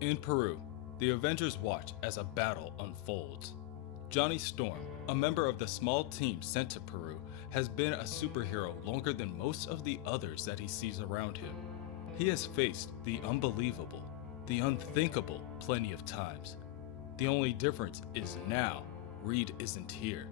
In Peru, the Avengers watch as a battle unfolds. Johnny Storm, a member of the small team sent to Peru, has been a superhero longer than most of the others that he sees around him. He has faced the unbelievable, the unthinkable plenty of times. The only difference is now, Reed isn't here.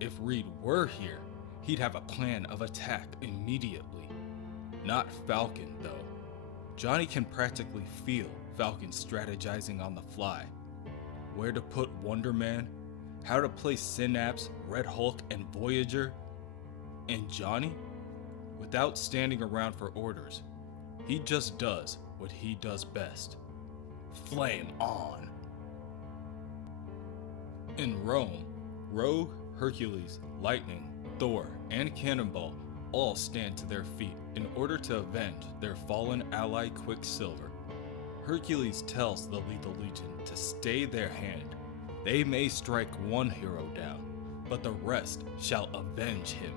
If Reed were here, he'd have a plan of attack immediately. Not Falcon, though. Johnny can practically feel Falcon strategizing on the fly. Where to put Wonder Man, how to place Synapse, Red Hulk, and Voyager. And Johnny? Without standing around for orders, he just does what he does best. Flame on! In Rome, Rogue, Hercules, Lightning, Thor, and Cannonball all stand to their feet in order to avenge their fallen ally Quicksilver. Hercules tells the Lethal Legion to stay their hand. They may strike one hero down, but the rest shall avenge him.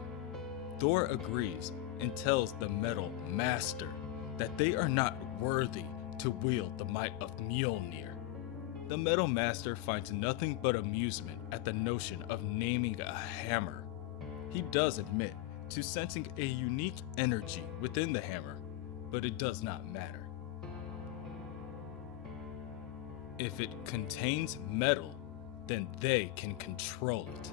Thor agrees and tells the Metal Master that they are not worthy to wield the might of Mjolnir. The Metal Master finds nothing but amusement at the notion of naming a hammer. He does admit to sensing a unique energy within the hammer, but it does not matter. If it contains metal, then they can control it.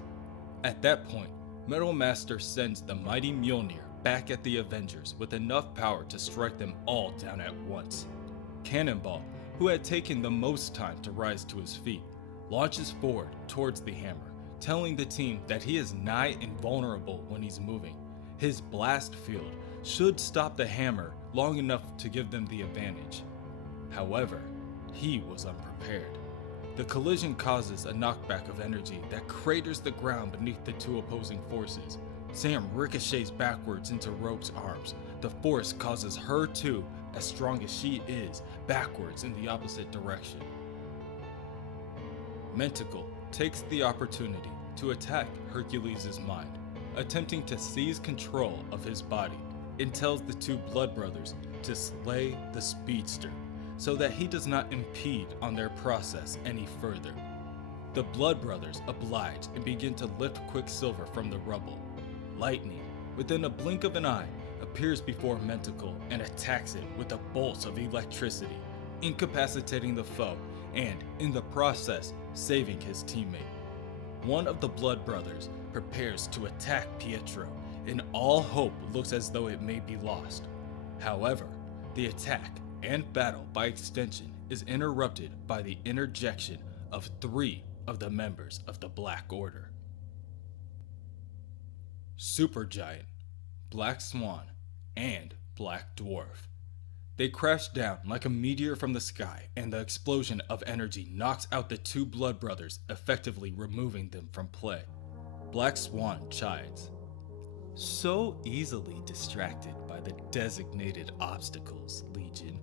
At that point, Metal Master sends the mighty Mjolnir back at the Avengers with enough power to strike them all down at once. Cannonball, who had taken the most time to rise to his feet, launches forward towards the hammer, telling the team that he is nigh invulnerable when he's moving. His blast field should stop the hammer long enough to give them the advantage. However, he was unprepared. The collision causes a knockback of energy that craters the ground beneath the two opposing forces. Sam ricochets backwards into Rogue's arms. The force causes her too, as strong as she is, backwards in the opposite direction. Mentacle takes the opportunity to attack Hercules' mind, attempting to seize control of his body, and tells the two blood brothers to slay the speedster, so that he does not impede on their process any further. The blood brothers oblige and begin to lift Quicksilver from the rubble. Lightning, within a blink of an eye, appears before Mentacle and attacks it with a bolt of electricity, incapacitating the foe and, in the process, saving his teammate. One of the blood brothers prepares to attack Pietro, and all hope looks as though it may be lost. However, the attack, and battle by extension, is interrupted by the interjection of 3 of the members of the Black Order. Supergiant, Black Swan, and Black Dwarf. They crash down like a meteor from the sky, and the explosion of energy knocks out the 2 blood brothers, effectively removing them from play. Black Swan chides. So easily distracted by the designated obstacles, Legion.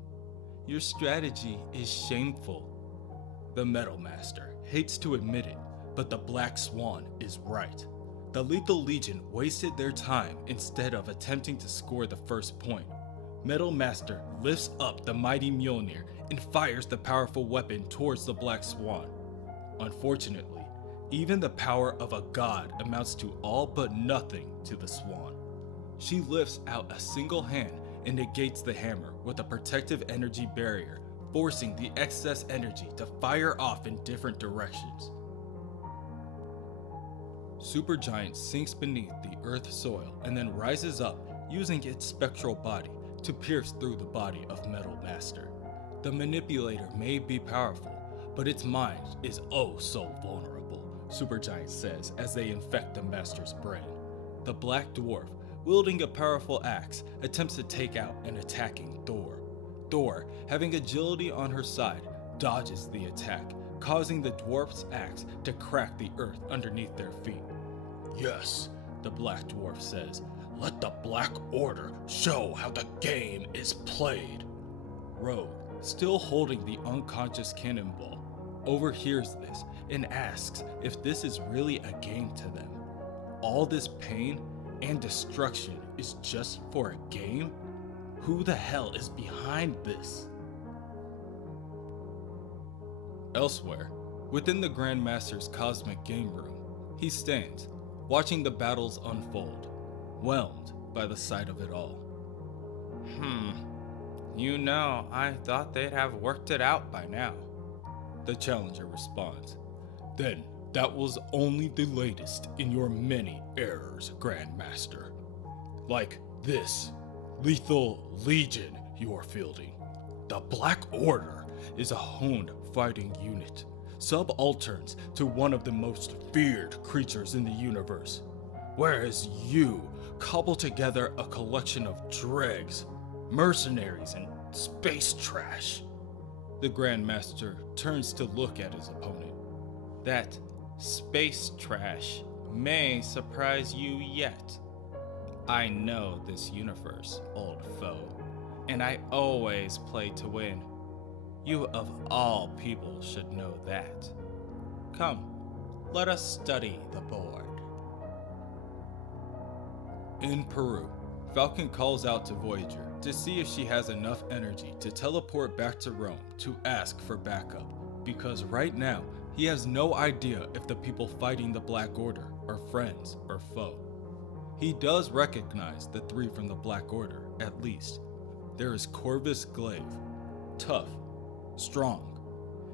Your strategy is shameful. The Metal Master hates to admit it, but the Black Swan is right. The Lethal Legion wasted their time instead of attempting to score the first point. Metal Master lifts up the mighty Mjolnir and fires the powerful weapon towards the Black Swan. Unfortunately, even the power of a god amounts to all but nothing to the Swan. She lifts out a single hand and negates the hammer with a protective energy barrier, forcing the excess energy to fire off in different directions. Supergiant sinks beneath the earth soil and then rises up, using its spectral body to pierce through the body of Metal Master. The manipulator may be powerful, but its mind is oh so vulnerable, Supergiant says as they infect the Master's brain. The Black Dwarf, wielding a powerful axe, attempts to take out an attacking Thor. Thor, having agility on her side, dodges the attack, causing the dwarf's axe to crack the earth underneath their feet. Yes, the Black Dwarf says, let the Black Order show how the game is played. Rogue, still holding the unconscious Cannonball, overhears this and asks if this is really a game to them. All this pain and destruction is just for a game? Who the hell is behind this? Elsewhere, within the Grandmaster's cosmic game room, he stands, watching the battles unfold, whelmed by the sight of it all. I thought they'd have worked it out by now. The challenger responds. Then, that was only the latest in your many errors, Grandmaster. Like this lethal legion you are fielding. The Black Order is a honed fighting unit, subalterns to one of the most feared creatures in the universe, whereas you cobble together a collection of dregs, mercenaries, and space trash. The Grandmaster turns to look at his opponent. That space trash may surprise you yet. I know this universe, old foe, and I always play to win. You of all people should know that. Come, let us study the board. In Peru, Falcon calls out to Voyager to see if she has enough energy to teleport back to Rome to ask for backup, because right now he has no idea if the people fighting the Black Order are friends or foe. He does recognize the three from the Black Order, at least. There is Corvus Glaive, tough, strong.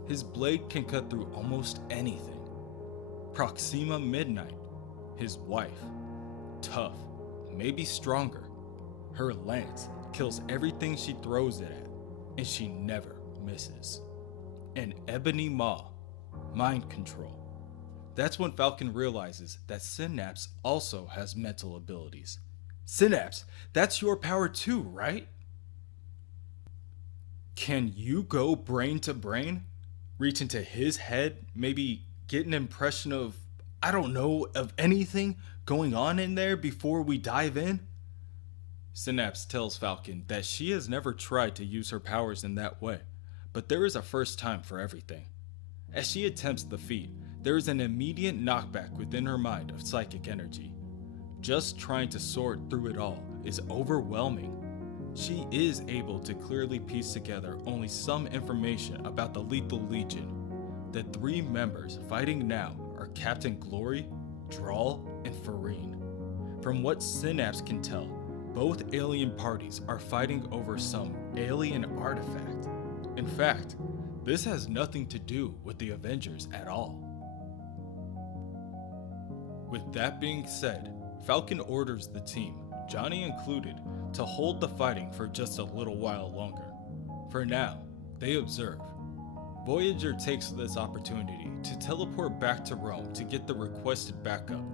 His blade can cut through almost anything. Proxima Midnight, his wife, tough, maybe stronger. Her lance kills everything she throws it at, and she never misses. And Ebony Maw, mind control. That's when Falcon realizes that Synapse also has mental abilities. Synapse, that's your power too, right? Can you go brain to brain? Reach into his head, maybe get an impression of, of anything going on in there before we dive in? Synapse tells Falcon that she has never tried to use her powers in that way, but there is a first time for everything. As she attempts the feat, there is an immediate knockback within her mind of psychic energy. Just trying to sort through it all is overwhelming. She is able to clearly piece together only some information about the Lethal Legion. The three members fighting now are Captain Glory, Drawl, and Farine. From what Synapse can tell, both alien parties are fighting over some alien artifact. In fact, this has nothing to do with the Avengers at all. With that being said, Falcon orders the team, Johnny included, to hold the fighting for just a little while longer. For now, they observe. Voyager takes this opportunity to teleport back to Rome to get the requested backup.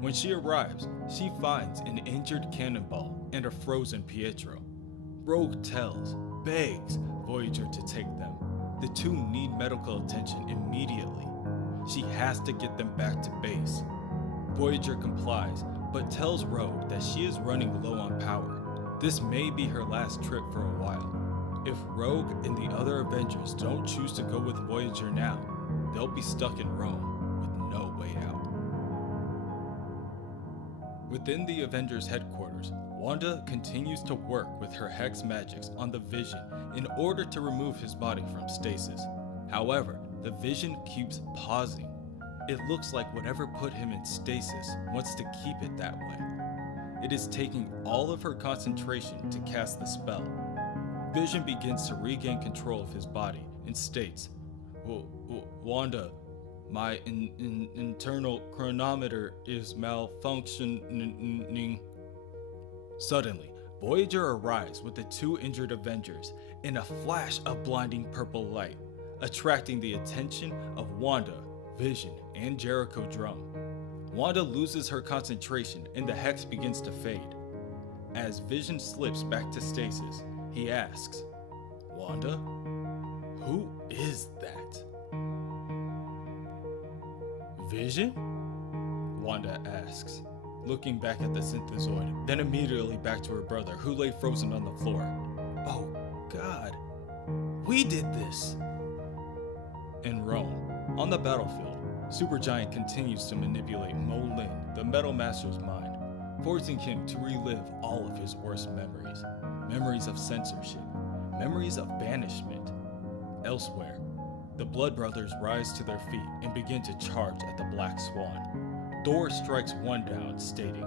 When she arrives, she finds an injured Cannonball and a frozen Pietro. Rogue begs Voyager to take them. The two need medical attention immediately. She has to get them back to base. Voyager complies, but tells Rogue that she is running low on power. This may be her last trip for a while. If Rogue and the other Avengers don't choose to go with Voyager now, they'll be stuck in Rome with no way out. Within the Avengers headquarters, Wanda continues to work with her hex magics on the Vision in order to remove his body from stasis. However, the Vision keeps pausing. It looks like whatever put him in stasis wants to keep it that way. It is taking all of her concentration to cast the spell. Vision begins to regain control of his body and states, Wanda, my internal chronometer is malfunctioning. Suddenly, Voyager arrives with the two injured Avengers in a flash of blinding purple light, attracting the attention of Wanda, Vision, and Jericho Drum. Wanda loses her concentration and the hex begins to fade. As Vision slips back to stasis, he asks, Wanda, who is that? Vision? Wanda asks, looking back at the synthezoid, then immediately back to her brother, who lay frozen on the floor. Oh God, we did this! In Rome, on the battlefield, Supergiant continues to manipulate Mo Lin, the Metal Master's mind, forcing him to relive all of his worst memories. Memories of censorship, memories of banishment. Elsewhere, The Blood Brothers rise to their feet and begin to charge at the Black Swan. Thor strikes one down, stating,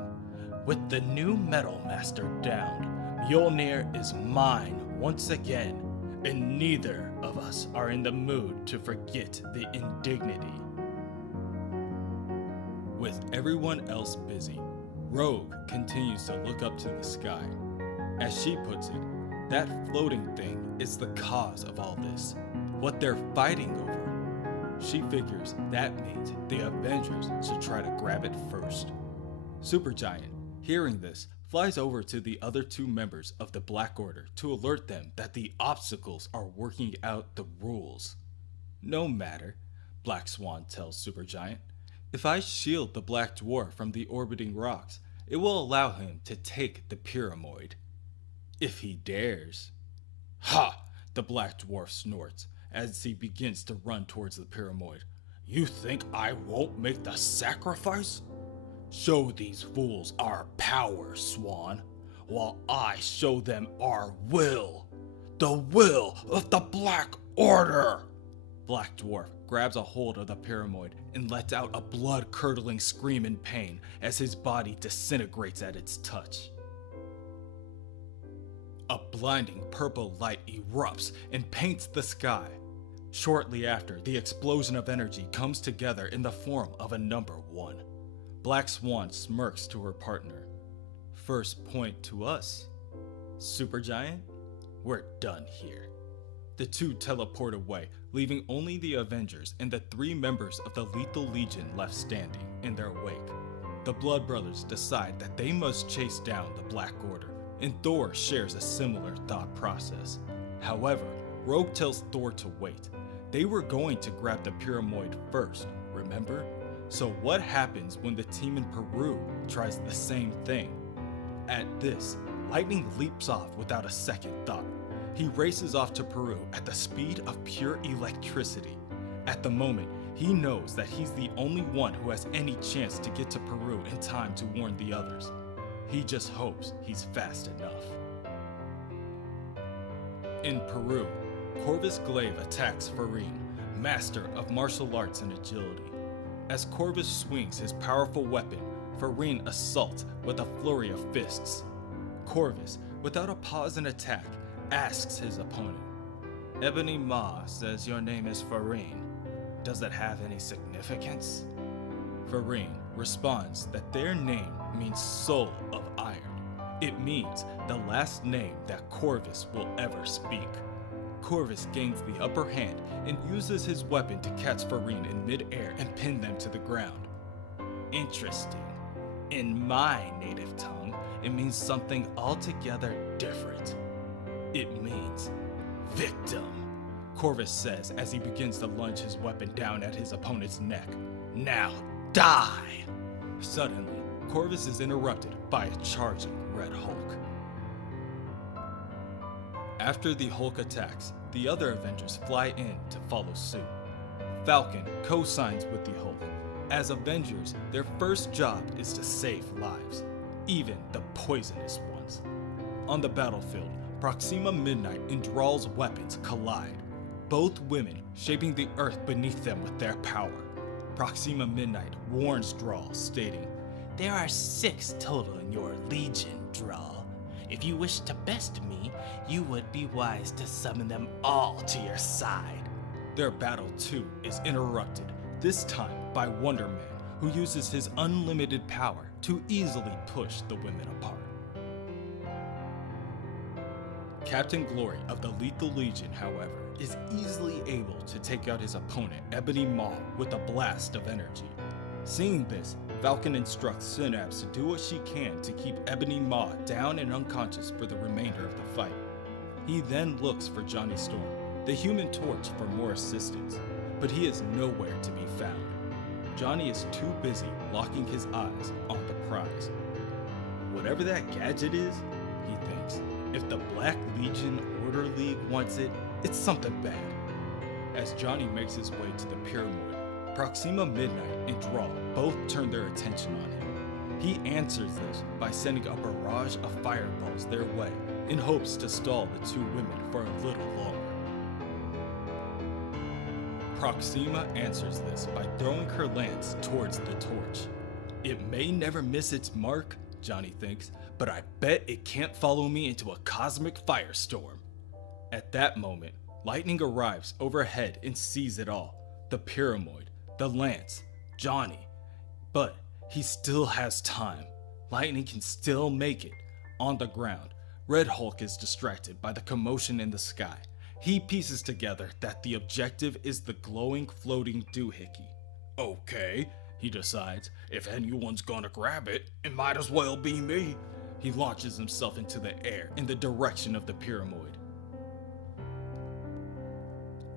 "With the new Metal Master downed, Mjolnir is mine once again, and neither of us are in the mood to forget the indignity." With everyone else busy, Rogue continues to look up to the sky. As she puts it, that floating thing is the cause of all this, what they're fighting over. She figures that means the Avengers should try to grab it first. Supergiant, hearing this, flies over to the other two members of the Black Order to alert them that the obstacles are working out the rules. "No matter," Black Swan tells Supergiant. "If I shield the Black Dwarf from the orbiting rocks, it will allow him to take the Pyramoid. If he dares." "Ha!" the Black Dwarf snorts as he begins to run towards the Pyramoid. "You think I won't make the sacrifice? Show these fools our power, Swan, while I show them our will. The will of the Black Order!" Black Dwarf grabs a hold of the Pyramoid and lets out a blood-curdling scream in pain as his body disintegrates at its touch. A blinding purple light erupts and paints the sky. Shortly after, the explosion of energy comes together in the form of a number 1. Black Swan smirks to her partner. "First point to us. Supergiant, we're done here." The two teleport away, leaving only the Avengers and the 3 members of the Lethal Legion left standing in their wake. The Blood Brothers decide that they must chase down the Black Order, and Thor shares a similar thought process. However, Rogue tells Thor to wait. They were going to grab the Pyramoid first, remember? So what happens when the team in Peru tries the same thing? At this, Lightning leaps off without a second thought. He races off to Peru at the speed of pure electricity. At the moment, he knows that he's the only one who has any chance to get to Peru in time to warn the others. He just hopes he's fast enough. In Peru, Corvus Glaive attacks Farin, master of martial arts and agility. As Corvus swings his powerful weapon, Farin assaults with a flurry of fists. Corvus, without a pause in attack, asks his opponent, "Ebony Maw says your name is Farin. Does it have any significance?" Farin responds that their name means Soul of Iron. It means the last name that Corvus will ever speak. Corvus gains the upper hand and uses his weapon to catch Farin in mid-air and pin them to the ground. Interesting. In my native tongue, it means something altogether different. It means victim, Corvus says as he begins to lunge his weapon down at his opponent's neck. "Now die!" Suddenly, Corvus is interrupted by a charging Red Hulk. After the Hulk attacks, the other Avengers fly in to follow suit. Falcon co-signs with the Hulk. As Avengers, their first job is to save lives, even the poisonous ones. On the battlefield, Proxima Midnight and Draal's weapons collide, both women shaping the earth beneath them with their power. Proxima Midnight warns Draal, stating, "There are 6 total in your legion, Draal. If you wish to best me, you would be wise to summon them all to your side." Their battle, too, is interrupted, this time by Wonder Man, who uses his unlimited power to easily push the women apart. Captain Glory of the Lethal Legion, however, is easily able to take out his opponent, Ebony Maw, with a blast of energy. Seeing this, Falcon instructs Synapse to do what she can to keep Ebony Maw down and unconscious for the remainder of the fight. He then looks for Johnny Storm, the Human Torch, for more assistance, but he is nowhere to be found. Johnny is too busy locking his eyes on the prize. Whatever that gadget is, he thinks, if the Black Legion Order League wants it, it's something bad. As Johnny makes his way to the Pyramoid, Proxima Midnight and Draal both turn their attention on him. He answers this by sending a barrage of fireballs their way in hopes to stall the 2 women for a little longer. Proxima answers this by throwing her lance towards the torch. It may never miss its mark, Johnny thinks, but I bet it can't follow me into a cosmic firestorm. At that moment, lightning arrives overhead and sees it all. The pyramids, the lance, Johnny. But he still has time. Lightning can still make it. On the ground, Red Hulk is distracted by the commotion in the sky. He pieces together that the objective is the glowing floating doohickey. Okay, he decides, if anyone's gonna grab it, it might as well be me. He launches himself into the air in the direction of the pyramid.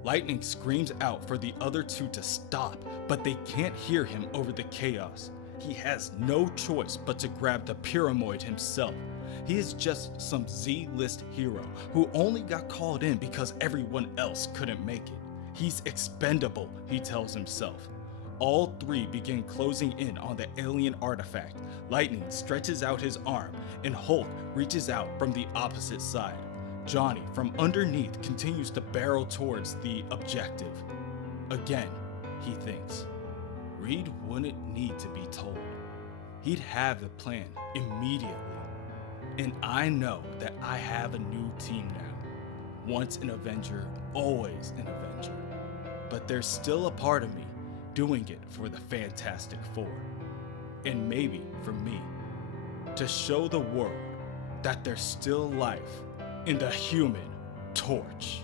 Lightning screams out for the other two to stop, but they can't hear him over the chaos. He has no choice but to grab the pyramid himself. He is just some Z-list hero who only got called in because everyone else couldn't make it. He's expendable, he tells himself. All three begin closing in on the alien artifact. Lightning stretches out his arm, and Hulk reaches out from the opposite side. Johnny, from underneath, continues to barrel towards the objective. Again, he thinks, Reed wouldn't need to be told. He'd have the plan immediately. And I know that I have a new team now. Once an Avenger, always an Avenger. But there's still a part of me doing it for the Fantastic Four. And maybe for me. To show the world that there's still life in the Human Torch.